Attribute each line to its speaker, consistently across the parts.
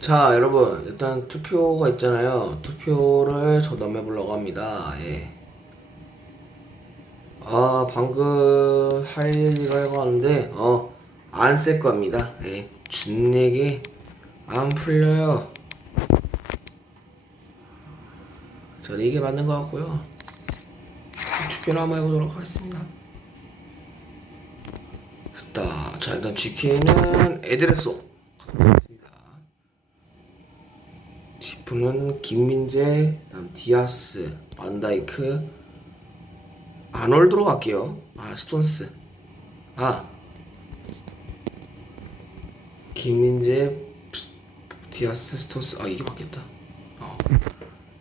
Speaker 1: 자, 여러분, 일단 투표가 있잖아요. 투표를 저담해 보려고 합니다. 예. 아, 방금 할 얘기가 해봤는데, 어, 안 쓸 겁니다. 예. 준 얘기 안 풀려요. 저는 이게 맞는 것 같고요. 투표를 한번 해보도록 하겠습니다. 됐다. 자, 일단 GK는 에드레소. 디프는 김민재, 디아스, 반다이크, 아놀드로 갈게요. 아 스톤스. 아 김민재, 디아스, 스톤스. 아 이게 맞겠다. 어.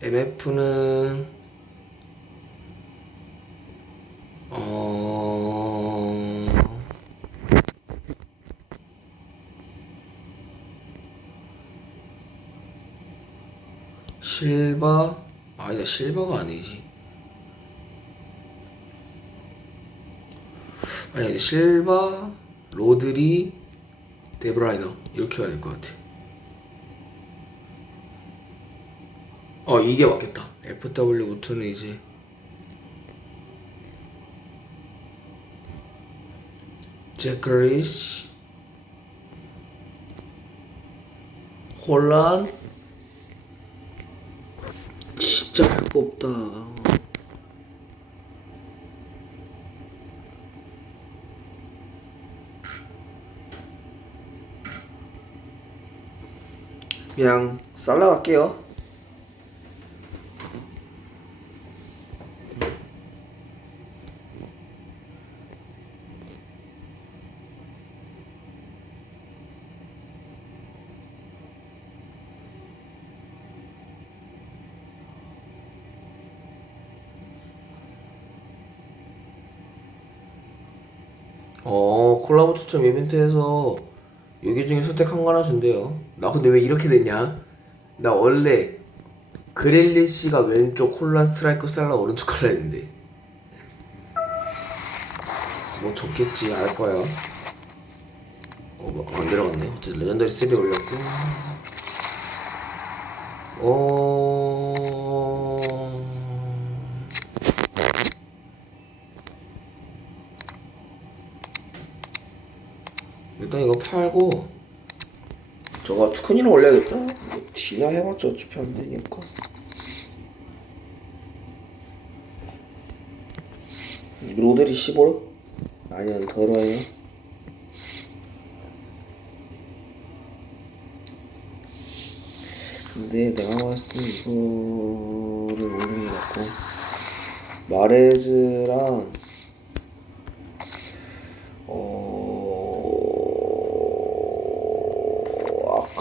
Speaker 1: MF는 어. 실바 아니다 실바가 아니지. 아니 실바 로드리 데브라이너. 이렇게 가야 될 것 같아. 어 이게 맞겠다. FW부터는 이제 제크리시 홀란 진짜 할거 없다. 그냥 살라 갈게요. 어 콜라보 추첨 이벤트에서 여기 중에 선택한 거 하나 준대요. 나 근데 왜 이렇게 됐냐? 나 원래 그릴리시가 왼쪽 콜라 스트라이커 살라 오른쪽 할라 했는데 뭐 적겠지 알 거야. 어, 뭐, 안 내려갔네. 어쨌든 레전더리 3 올렸고. 어. 일단 이거 팔고 저거 투크니는 올려야겠다. 지가 해봤자 어차피 안 되니까. 로데리 15로? 아니면 덜어요. 근데 내가 봤을 때 이거를 올리는 게 낫고 마레즈랑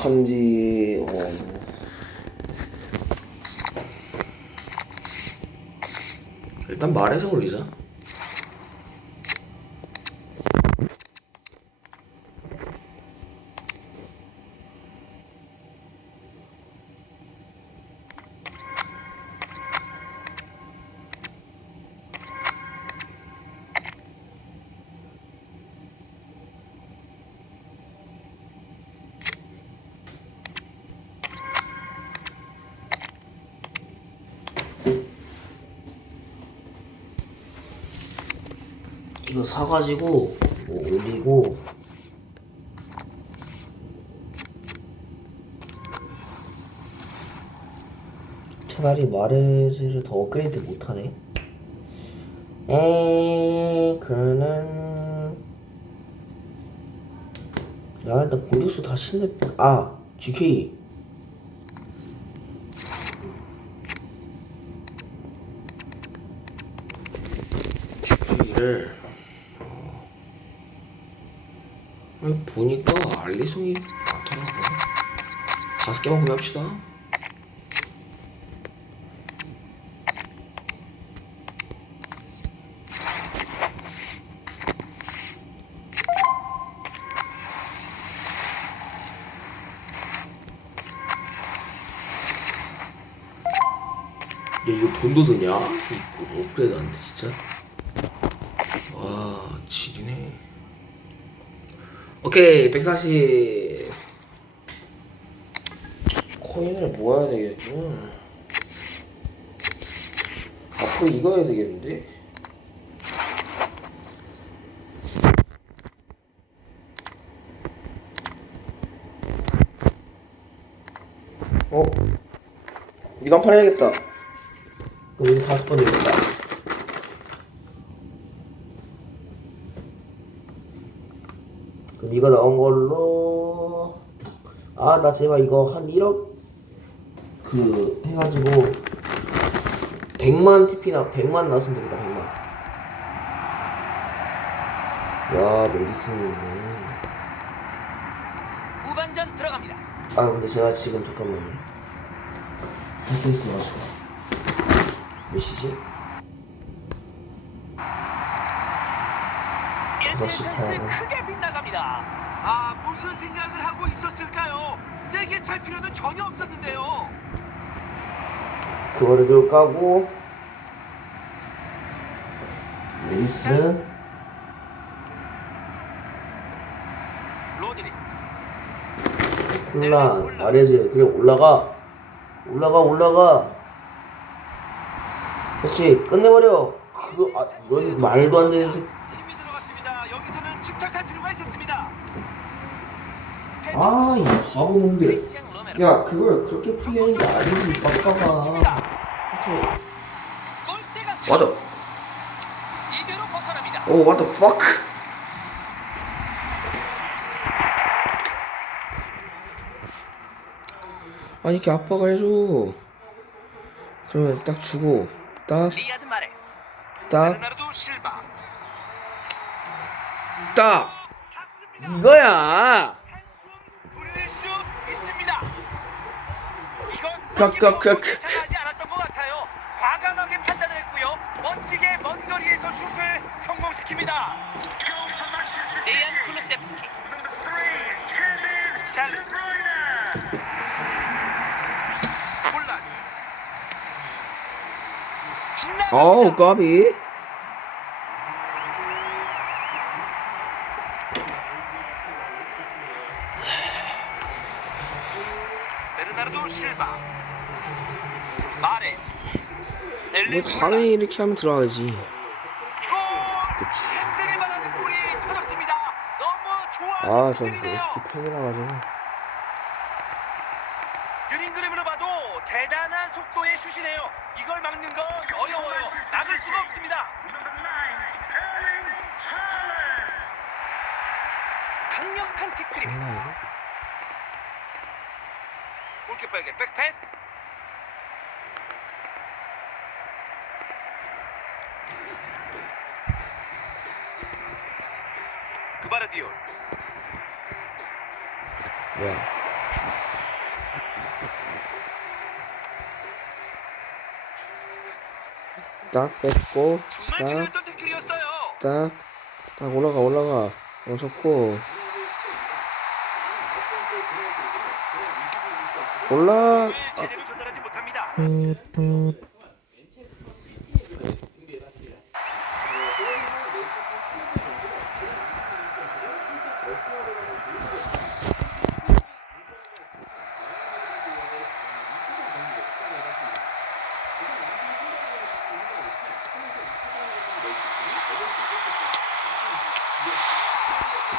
Speaker 1: 어 아칸지 어 일단 말해서 올리자. 이거 사가지고 뭐 올리고. 차라리 마레즈를 더 업그레이드 못하네. 에 그러는 야 일단 공격수 다 신내 아 GK. GK를 아니, 보니까 알리송이 많더라고. 다섯 개만 구매합시다. 야, 이거 돈도 드냐? 이거 업그레이드 안 돼, 진짜? 와, 지리네. 오케이 140 코인을 모아야 되겠군. 앞으로 이거 해야 되겠는데? 어? 이거 한판 해야겠다. 그럼 이거 다섯 번 되겠다. 그럼 이거 나온 걸로. 아 나 제발 이거 한 1억 그 해가지고 100만 TP나 100만 나왔으면 되겠다 100만. 야 메디슨이 있네.
Speaker 2: 후반전 들어갑니다.
Speaker 1: 아 근데 제가 지금 잠깐만요. 할거 있어가지고. 몇 시지?
Speaker 2: 1대
Speaker 1: 다시
Speaker 2: 찬스
Speaker 1: 파야죠.
Speaker 2: 크게 빗나갑니다.
Speaker 3: 아 무슨 생각을 하고 있었을까요? 세게 찰 필요는 전혀 없었는데요.
Speaker 1: 그거를 들 까고 메디슨
Speaker 3: 로드리
Speaker 1: 콜라 마레즈 그래 올라가 올라가 올라가 그렇지 끝내버려 그거 아 이건 말도 안 되는
Speaker 3: 새힘이 들어갔습니다. 여기서는 집착할 필요가 있었습니다.
Speaker 1: 아 이 바보 놈들.
Speaker 2: 크리스티안 로메로.
Speaker 1: 야 그걸 그렇게 플레이하는 게 아니지 빡빡아 맞아. 오 what the fuck? 아니 이렇게 아빠가 해줘. 그러면 딱 주고 딱. 딱, 딱. 이거야 그.
Speaker 3: 예상하지 않았던 것 같아요. 과감하게 판단을 했고요. 멋지게 먼 거리에서 슛을 성공시킵니다. 혼란 빛납니다.
Speaker 1: 어우 까비 뭐 당연히 이렇게 하면 들어가야지! 그치
Speaker 3: 좋아하는
Speaker 1: 아전
Speaker 3: 골이네요.
Speaker 1: ST 팬이라 가지고
Speaker 3: 그림 그림으로 봐도 대단한 속도의 슛이네요. 이걸 막는 건 어려워요. 막을 수가 없습니다.
Speaker 2: 강력한
Speaker 1: 이거?
Speaker 3: 골키퍼에게 백패스. 그바르디올
Speaker 1: 뭐야 딱 뺐고
Speaker 3: 정말
Speaker 1: 딱 올라가, 올라가. 어, 좋고. 올라.
Speaker 3: 공을 제대로 전달하지 못합니다.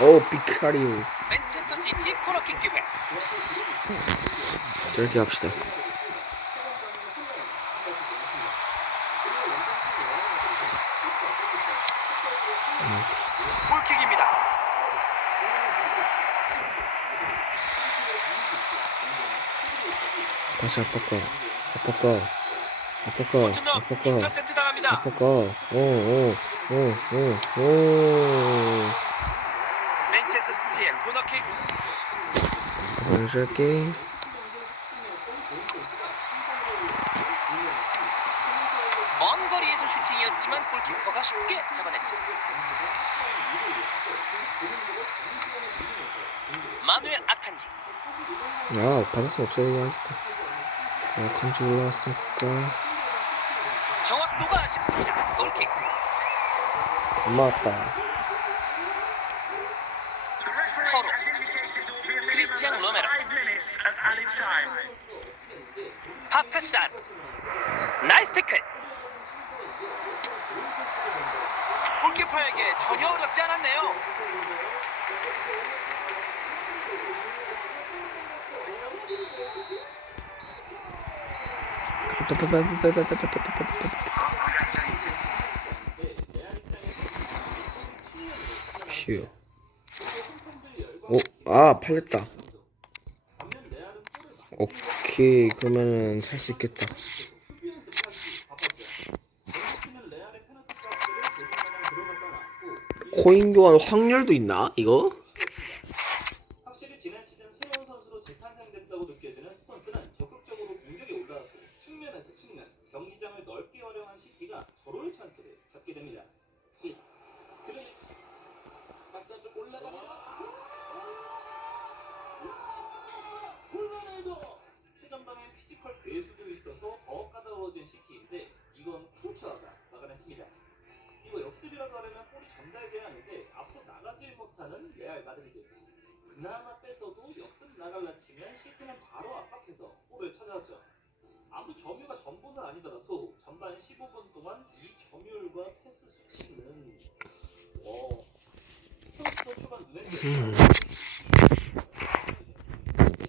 Speaker 1: 오, 비카리오.
Speaker 2: 맨체스터 시티 코너킥 기회.
Speaker 1: 저렇게 합시다.
Speaker 3: 골킥입니다.
Speaker 1: 다시 아빠가. 아빠가. 아빠가.
Speaker 3: 토트넘
Speaker 1: 아빠가.
Speaker 3: 인터셉트 당합니다.
Speaker 1: 아빠가. 오, 오, 오, 오, 오.
Speaker 3: 맨체스터 시티의 코너킥.
Speaker 1: 보여줄게.
Speaker 2: 먼 거리에서 슈팅이었지만 골키퍼가 쉽게 잡아냈습니다. 마누엘 아칸지.
Speaker 1: 아, 받았으면 없어야 하겠다. 아, 감지 올라왔으니까.
Speaker 2: 정확도가 아쉽습니다. 골킥.
Speaker 1: 안 맞았다.
Speaker 2: 터로. 크리스티안 로메로. 파페산 나이스 태클
Speaker 3: 골키퍼에게 전혀 어렵지 않았네요.
Speaker 1: 휴. 오, 아 팔렸다. 오케이 그러면은 살 수 있겠다. 코인 교환 확률도 있나 이거?
Speaker 4: 그나마 뺏어도 역습 나갈라 치면 시티는 바로 압박해서 골을 찾아왔죠. 아무 점유가 전부는 아니더라도 전반 15분 동안 이 점유율과 패스 수치는 어 스포츠도 초반 눈에.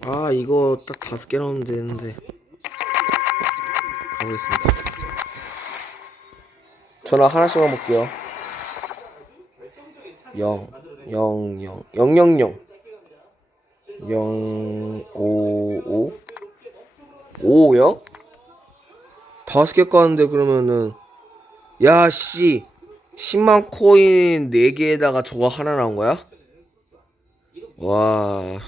Speaker 1: 아 이거 딱 다섯 개 넣으면 되는데 가보겠습니다. 전화 하나씩만 볼게요. 0 0 0 0 0 0 0 5 5 5 0 다섯 개 깠는데 그러면은 야 씨 10만 코인 4개에다가 저거 하나 나온 거야? 와.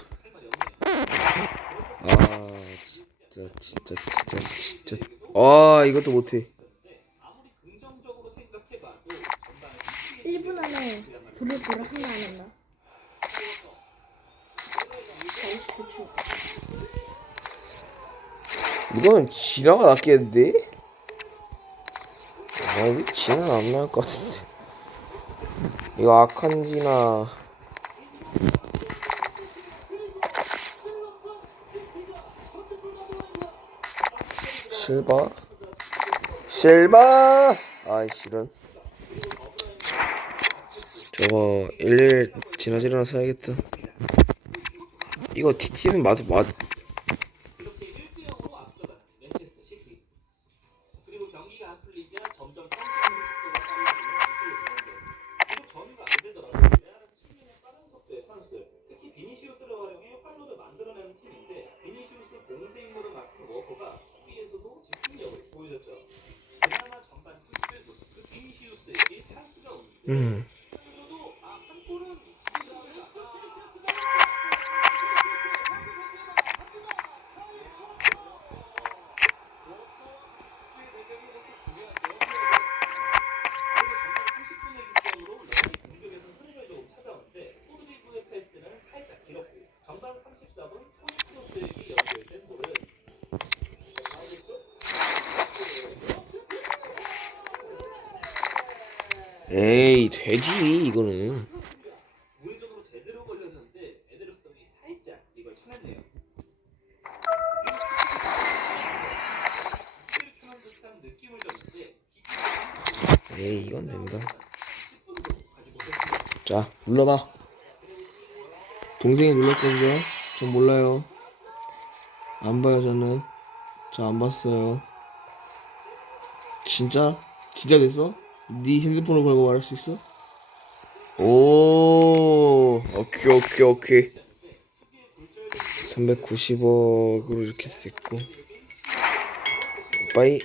Speaker 1: 아 진짜 진짜 진짜 진짜 아 이것도
Speaker 4: 생각해봐도 전반에
Speaker 5: 1분 안에 불을 불을 하나 안 한다. 59초.
Speaker 1: 이거는 진화가 낫겠는데? 아 이거 진화는 안 나을 것 같은데. 이거 진화 실바? 실바! 아이 실은. 저거 일일 진화질이나 사야겠다 이거 TT는 맞아
Speaker 4: 맞이
Speaker 1: 에이 되지 이거는
Speaker 4: 우회전으로 제대로 걸렸는데 에데르송이 살짝 이걸 쳐냈네요.
Speaker 1: 에이 이건 된다
Speaker 4: 10분도 가지 못했습니다.
Speaker 1: 자 눌러봐 동생이 눌렀거든요 전 몰라요 안 봐요 저는 저 안 봤어요 진짜? 진짜 됐어? 네 핸드폰을 걸고 말할 수 있어? 오 오케이 오케이 오케이. 390억으로 이렇게 됐고. 빠이